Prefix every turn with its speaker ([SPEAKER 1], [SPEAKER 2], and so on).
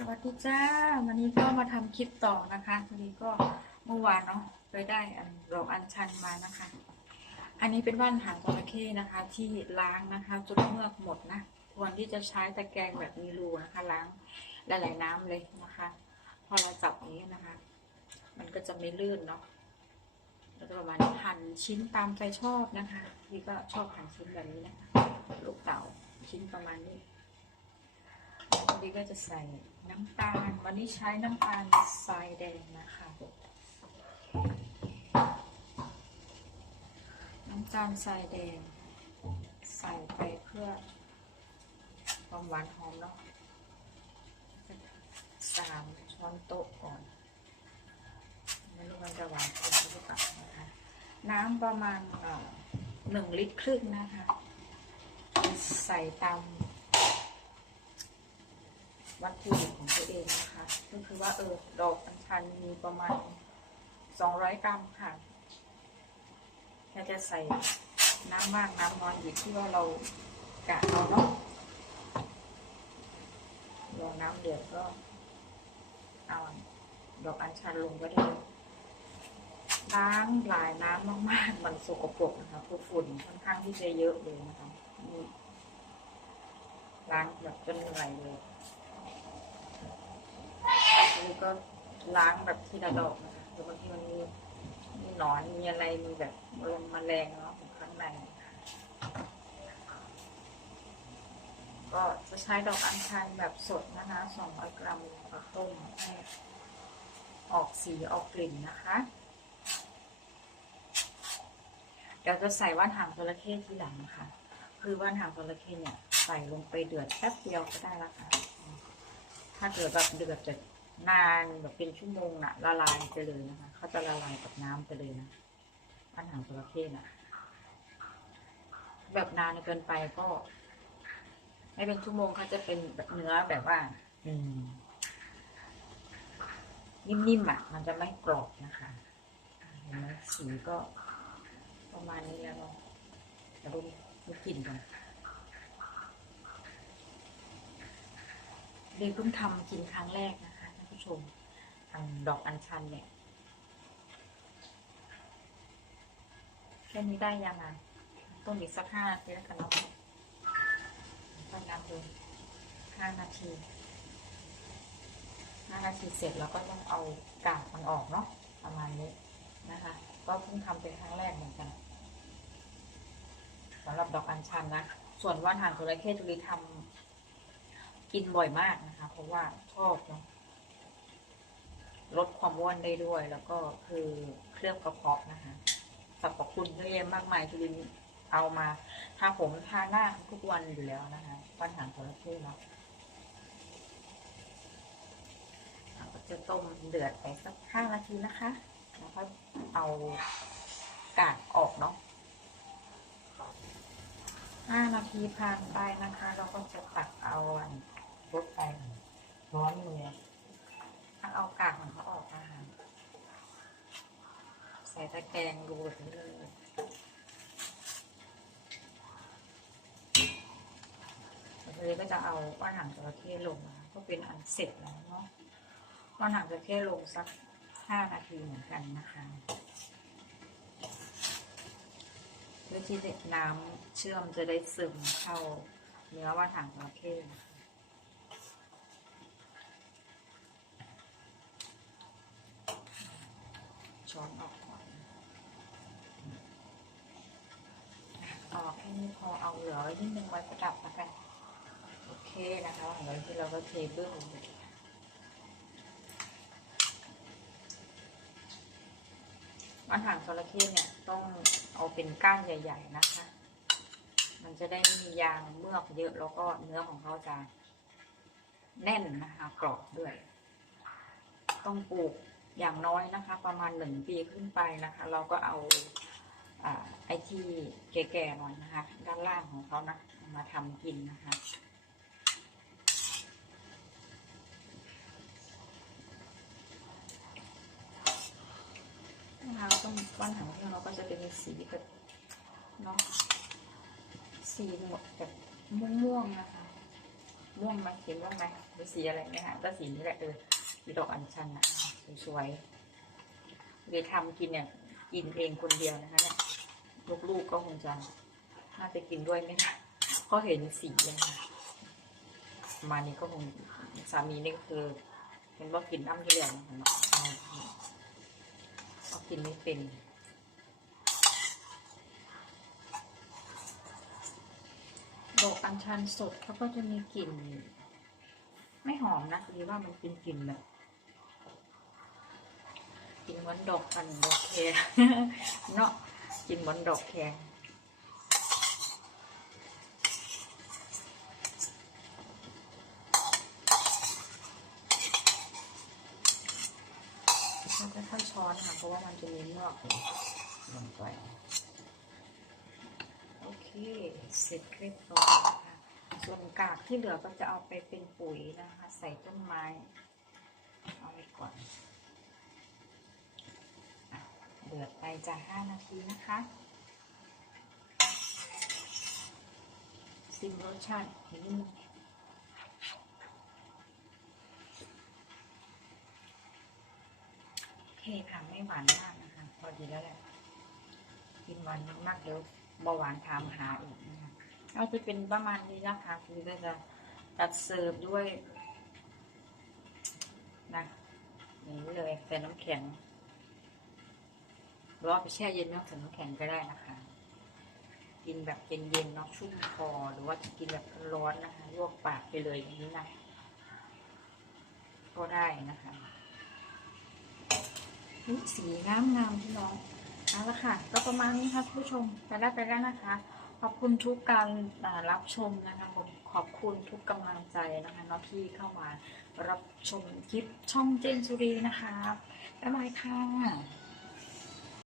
[SPEAKER 1] สวัสดีจ้า วันนี้ก็มาทำคลิปต่อนะคะวันนี้ก็เมื่อวานเนาะไปได้อันดอกอัญชันมานะคะ อันนี้เป็นว่านหางจระเข้นะคะ ที่ล้างนะคะจนเมือกหมดนะควรที่จะใช้ตะแกรงแบบมีรูนะคะ ล้างหลายๆน้ำเลยนะคะ พอเราจับนี้นะคะ มันก็จะไม่ลื่นเนาะแล้วก็ประมาณหั่นชิ้นตามใจชอบนะคะพี่ก็ชอบหั่นชิ้นแบบนี้นะคะลูกเต๋าชิ้นประมาณนี้ี้ก็จะใส่น้ำตาล วันนี้ใช้น้ำตาลทรายแดงนะคะ น้ำตาลทรายแดง ใส่ไปเพื่อความหวานหอมเนาะสามช้อนโต๊ะก่อนไม่รู้มันจะหวานเกินหรือเปล่านะคะ น้ำประมาณหนึ่งลิตรครึ่งนะคะ ใส่ตาม วัตถุดิบของตัวเองนะคะก็คือว่าเออดอกอัญชันมีประมาณ 200 กรัมค่ะแค่จะใส่น้ำมากน้ำน้อยอยู่ที่ว่าเรากะเอาเนาะรอน้ำเดือดก็เอาดอกอัญชันลงก็ได้ล้างหลายน้ำมากๆ มันสกปรกนะคะพวกฝุ่นค่อนข้างที่จะเยอะเลยนะคะล้างแบบจนเหนื่อยเลย ก็ล้างแบบทีละดอกนะคะหรือบางทีมันมีมีหนอนมีอะไรมีแบบลมแมลงเนาะอยู่ข้างในก็จะใช้ดอกอัญชันแบบสดนะคะ200กรัมมาต้มให้ออกสีออกกลิ่นนะคะ เดี๋ยวจะใส่ว่านหางจระเข้ทีหลังนะคะ คือว่านหางจระเข้เนี่ยใส่ลงไปเดือดแป๊บเดียวก็ได้ล้วค่ะ ถ้าเกิดแบบเดือดจะ นานแบบเป็นชั่วโมงน่ะ ละลายไปเลยนะคะเขาจะละลายกับน้ำไปเลยนะอาหารจระเข้น่ะ แบบนานเกินไปก็ไม่เป็นชั่วโมงเขาจะเป็นแบบเนื้อแบบว่า อืม นิ่มๆอะ มันจะไม่กรอบนะคะเห็นไหมสีก็ประมาณนี้แล้วเนาะดูดูกลิ่นก่อนเดยเพิ่งทำกินครั้งแรกนะ คะท่านดอกอัญชันเนี่ยแค่นี้ได้ยังอะต้มอีกสักห้านาทีแล้วกันเนาะก็นับดูห้านาทีห้านาทีเสร็จแล้วก็ต้องเอากากมันออกเนาะประมาณนี้นะคะ ก็เพิ่งทำเป็นครั้งแรกเหมือนกันสำหรับดอกอัญชันนะ ส่วนว่านหางจระเข้จุลีทำกินบ่อยมากนะคะ เพราะว่าชอบเนาะ ลดความอ้วนได้ด้วย แล้วก็คือเคลือบกระเพาะนะคะสรรพคุณเยอะแยะมากมายจุลินเอามาทาผมทาหน้าทุกวันอยู่แล้วนะคะปัญหาจระเข้เนาะเราจะต้มเดือดไปสักห้านาทีนะคะแล้วก็เอากากออกเนาะห้านาทีผ่านไปนะคะ เราก็จะตักเอาอันรถไปร้อนอยู่เนี่ย ถ้าเอากากของเขาออกนะคะใส่ตะแกรงรูแบบนี้เลยแล้ก็จะเอาว่านหางจระเข้ลงนะก็เป็นอันเสร็จแล้วเนาะว่านหางจระเข้ลงสักห้านาทีเหมือนกันนะคะเพื่อที่น้ำเชื่อมจะได้ซึมเข้าเนื้อว่านหางจระเข้นะคะ ช้อนออกก่อนออกแค่ นี้พอเอาเหลือนิดนึงไว้ประดับแล้วกัน โอเคนะคะหลังจากที่เราก็เทเบื้องลงไปอาหารจระเข้เนี่ยต้องเอาเป็นก้านใหญ่ ๆ นะคะ มันจะได้ไม่มียางเมือกเยอะแล้วก็เนื้อของเขาจะแน่นนะคะกรอบด้วย ต้องปลูกอย่างน้อยนะคะ ประมาณหนึ่งปีขึ้นไปนะคะ เราก็เอา ไอที่แก่ๆหน่อยนะคะ ด้านล่างของเขานะมาทำกินนะคะนะคะต้องบ้านหางที่เราก็จะเป็นสีแบบเนาะสีหมดแบบม่วงๆนะคะม่วงไหมสีม่วงไหมหรือสีอะไรไหมคะก็สีนี้แหละเออสีดอกอัญชันนะสวยๆเดี๋ยวทำกินเนี่ย กินเองคนเดียวนะคะเนี่ยลูกๆก็คงจะน่าจะกินด้วยไหมนะก็เห็นสีเลยค่ะมานี้ก็คงสามีนี่ก็คือเห็นว่ากินน้ำที่เหลืองนะเนาะเอาเอากินไม่เป็นดอกอัญชันสดเขาก็จะมีกลิ่น ไม่หอมนะคือว่ามันเป็นกลิ่นแบบ เหมือนดอกอันดอกแครเนาะกินเหมือนดอกแครเราจะค่อยช้อนค่ะ เพราะว่ามันจะมีเมือกอยู่ลงไปโอเค เสร็จเรียบร้อยนะคะส่วนกากที่เหลือก็จะเอาไปเป็นปุ๋ยนะคะ ใส่ต้นไม้ เอาไว้ก่อน เดือดไปจะห้านาทีนะคะซิมรสชาตินิดนึงโอเคค่ะไม่หวานมากนะคะ พอดีแล้วแหละ กินหวานมากๆเดี๋ยวเบาหวานถามหาอีกนะคะก็จะเป็นประมาณนี้นะคะคือก็จะตัดเสิร์ฟด้วยนะอย่างนี้เลยใส่น้ำแข็ง รือว่าไปแช่เย็นนาะใส่น้ำแข็งก็ได้นะคะ กินแบบเย็นๆเนาะชุ่มคอหรือว่าจะกินแบบร้อนนะคะลวกปากไปเลยอย่างนี้นะก็ได้นะคะสีงามงามๆพี่น้องเอาละค่ะ ก็ประมาณนี้ค่ะคุณผู้ชมไปแล้วไปแล้วนะคะ ขอบคุณทุกการรับชมนะคะผมขอบคุณทุกกำลังใจนะคะเนาะที่เข้ามารับชมคลิปช่องเจนสุรีนะคะบ๊ายบายค่ะ